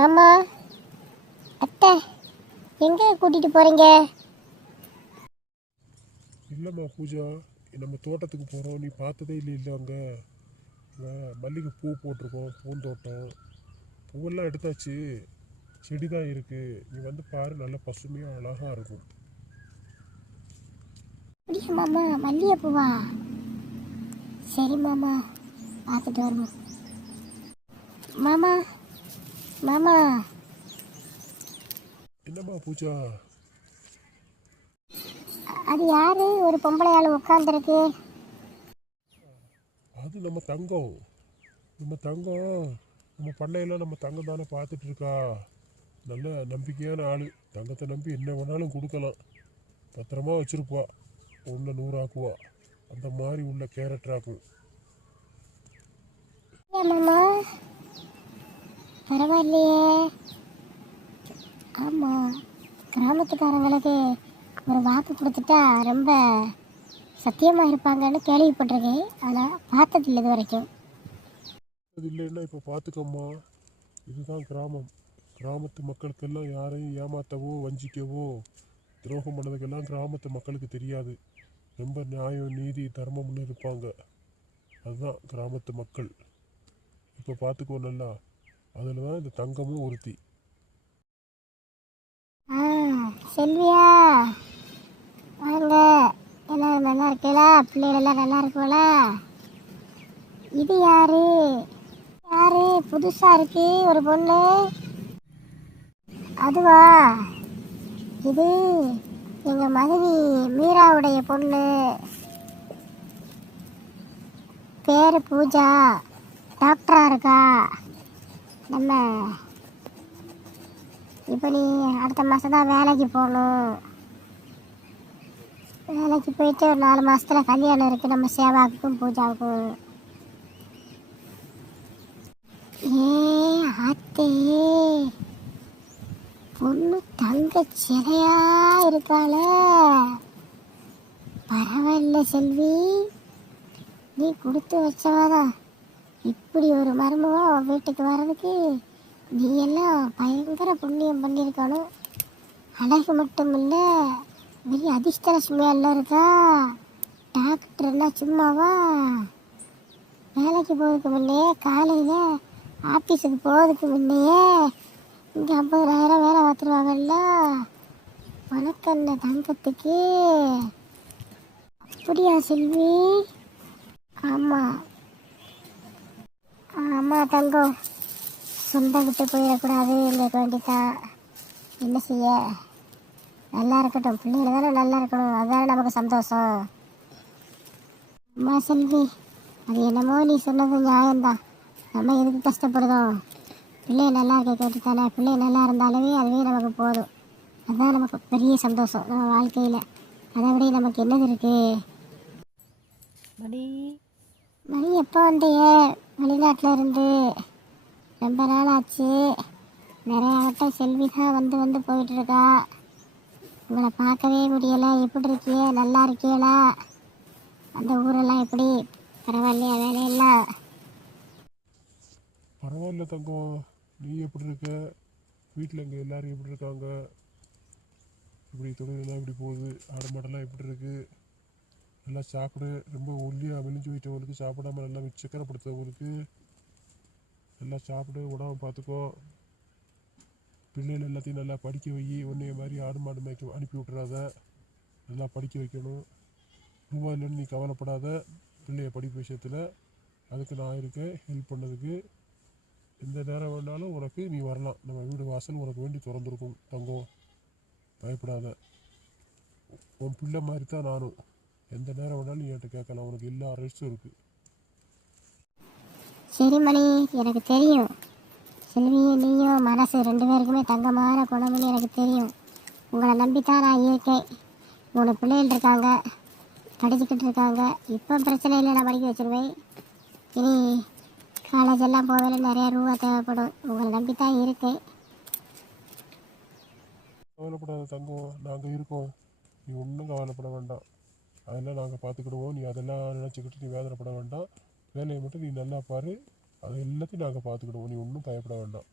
மாமா, அத்தை, எங்கே கூட்டிகிட்டு போகிறீங்க? இல்லைம்மா பூஜா, நம்ம தோட்டத்துக்கு போகிறோம். நீ பார்த்ததே இல்லை அங்கே மல்லிகை பூ போட்டிருக்கோம், பூந்தோட்டம். பூவெல்லாம் எடுத்தாச்சு, செடி தான் இருக்குது. நீ வந்து பாரு, நல்ல பசுமையாக அழகாக இருக்கும். அப்படியா மாமா, மல்லிகை பூவா? சரி மாமா, பார்த்துட்டு வருவோம். மாமா மாமா, என்னம்மா பூஜா? அது யாரு ஒரு பொம்பளை ஆள் உட்காந்துருக்கு? அது நம்ம தங்கம். நம்ம பண்ணையெல்லாம் நம்ம தங்கம் தானே பார்த்துட்டு இருக்கா. நல்ல நம்பிக்கையான ஆள். தங்கத்தை நம்பி என்ன வேணாலும் கொடுக்கலாம். பத்திரமா வச்சுருப்பா. ஒன்று 100 ஆக்குவா. அந்த மாதிரி உள்ள கேரக்டராக்கும். மாமா, பரவாயில்லையே. ஆமாம், கிராமத்துக்காரங்களுக்கு ஒரு வாக்கு கொடுத்துட்டா ரொம்ப சத்தியமாக இருப்பாங்கன்னு கேள்விப்பட்டிருக்கேன். ஆனால் பார்த்ததில்லை இது வரைக்கும். அது இல்லைன்னா இப்போ பார்த்துக்கம்மா, இதுதான் கிராமம். கிராமத்து மக்களுக்கெல்லாம் யாரையும் ஏமாற்றவோ வஞ்சிக்கவோ துரோகம் பண்ணதுக்கெல்லாம் கிராமத்து மக்களுக்கு தெரியாது. ரொம்ப நியாயம் நீதி தர்மம்னு இருப்பாங்க. அதுதான் கிராமத்து மக்கள். இப்போ பார்த்துக்கோ நல்லா. அதில் தான் இந்த தங்கமும் ஒருத்தி. செல்வியா, வாங்க. எல்லாம் நல்லா இருக்கீங்களா? பிள்ளைகளெல்லாம் நல்லா இருக்குங்களா? இது யாரு யாரு புதுசா இருக்கு ஒரு பொண்ணு? அதுவா? இது எங்க மனைவி மீராவுடைய பொண்ணு. பேரு பூஜா. டாக்டரா இருக்கா. நம்ம இப்போ நீ அடுத்த மாதம் தான் வேலைக்கு போகணும். வேலைக்கு போயிட்டு ஒரு 4 மாதத்தில் கல்யாணம் இருக்குது நம்ம சேவாவுக்கும் பூஜாவுக்கும். ஆத்தே, பொண்ணு தங்க சிலையா இருக்காள. பரவாயில்ல செல்வி, நீ கொடுத்து வச்சவாதான். இப்படி ஒரு மருமகம் வீட்டுக்கு வர்றதுக்கு நீ எல்லாம் பயங்கர புண்ணியம் பண்ணியிருக்கணும். அழகு மட்டும் இல்லை, பெரிய அதிர்ஷ்டலட்சுமியா எல்லாம் இருக்கா. டாக்டர்லாம் சும்மாவா? வேலைக்கு போகிறதுக்கு முன்னையே, காலையில் ஆஃபீஸுக்கு போகிறதுக்கு முன்னையே இங்கே 50,000 வேலை பார்த்துருவாங்கல்ல. வணக்கண்ண தங்கத்துக்கு. அப்படியா செல்வி? ஆமாம் ஆமாம் தங்கம், சொந்தம் விட்டு போயிடக்கூடாது. எங்களுக்கு வேண்டித்தான். என்ன செய்ய? நல்லா இருக்கட்டும், பிள்ளைகள் தானே நல்லா இருக்கணும். அதுதானே நமக்கு சந்தோஷம். அம்மா செல்வி, அது என்னமோ நீ சொன்னது நியாயம்தான். நம்ம எதுக்கு கஷ்டப்படுதோம்? பிள்ளைகள் நல்லா இருக்க கேட்டு தானே. பிள்ளைகள் நல்லா இருந்தாலுமே அதுவே நமக்கு போதும். அதுதான் நமக்கு பெரிய சந்தோஷம் நம்ம வாழ்க்கையில். அதை விட நமக்கு என்னது இருக்கு? மணி மணி எப்போ வந்தீங்க வெளிநாட்டில் இருந்து? ரொம்ப நாள் ஆச்சு. நிறைய வட்டம் செல்வி தான் வந்து போயிட்டுருக்கா. உங்களை பார்க்கவே முடியலை. எப்படி இருக்கியே? நல்லா இருக்கியலா? அந்த ஊரெல்லாம் எப்படி? பரவாயில்லையா வேலையெல்லாம்? பரவாயில்ல தங்கம், நீ எப்படி இருக்க? வீட்டில் இங்கே எல்லோரும் எப்படி இருக்காங்க? இப்படி தொழிலெல்லாம் எப்படி போகுது? ஆடு மாடெல்லாம் எப்படி இருக்குது? நல்லா சாப்பிடு. ரொம்ப ஒல்லியாக மெலிஞ்சு போயிட்டவங்களுக்கு சாப்பிடாம நல்லா சக்கரைப்படுத்தவங்களுக்கு நல்லா சாப்பிடு. உடம்பை பார்த்துக்கோ. பிள்ளைகள் எல்லாத்தையும் நல்லா படிக்க வை. ஒன்றைய மாதிரி ஆடு மாடு மேய்க்க அனுப்பி விட்றாத. நல்லா படிக்க வைக்கணும். ரூபா இல்லைன்னு நீ கவலைப்படாத. பிள்ளைய படிப்பு விஷயத்தில் அதுக்கு நான் இருக்கேன் ஹெல்ப் பண்ணதுக்கு. எந்த நேரம் வேணாலும் உனக்கு நீ வரலாம். நம்ம வீடு வாசல் உனக்கு வேண்டி திறந்துருக்கும் தங்கம். பயப்படாத. உன் பிள்ளை மாதிரி தான் நானும். எந்த நேரம் வேணாலும் நீ என்கிட்ட கேட்கலாம். உனக்கு எல்லா ரைட்ஸும் இருக்குது. சரி மணி, எனக்கு தெரியும். செல்வியும் நீயும் மனசு 2 பேருக்குமே தங்கமான குணம்னு எனக்கு தெரியும். உங்களை நம்பித்தான் நான் இருக்கேன். 3 பிள்ளைகள் இருக்காங்க, படிச்சுக்கிட்டு இருக்காங்க. இப்போ பிரச்சனை இல்லை, நான் படிக்க வச்சுருவேன். இனி காலேஜ் எல்லாம் போகல, நிறையா ரூபா தேவைப்படும். உங்களை நம்பித்தான் இருக்கேன். கவலைப்படாத தங்கம், நாங்கள் இருக்கோம். நீ ஒன்றும் கவலைப்பட வேண்டாம். அதெல்லாம் நாங்கள் பார்த்துக்கிடுவோம். நீ அதெல்லாம் நினச்சிக்கிட்டு நீ வேதனைப்பட வேண்டாம். வேலையை மட்டும் நீ நல்லா பாரு. அது எல்லாத்தையும் நாங்கள் பார்த்துக்கிடுவோம். நீ ஒன்றும் பயப்பட வேண்டாம்.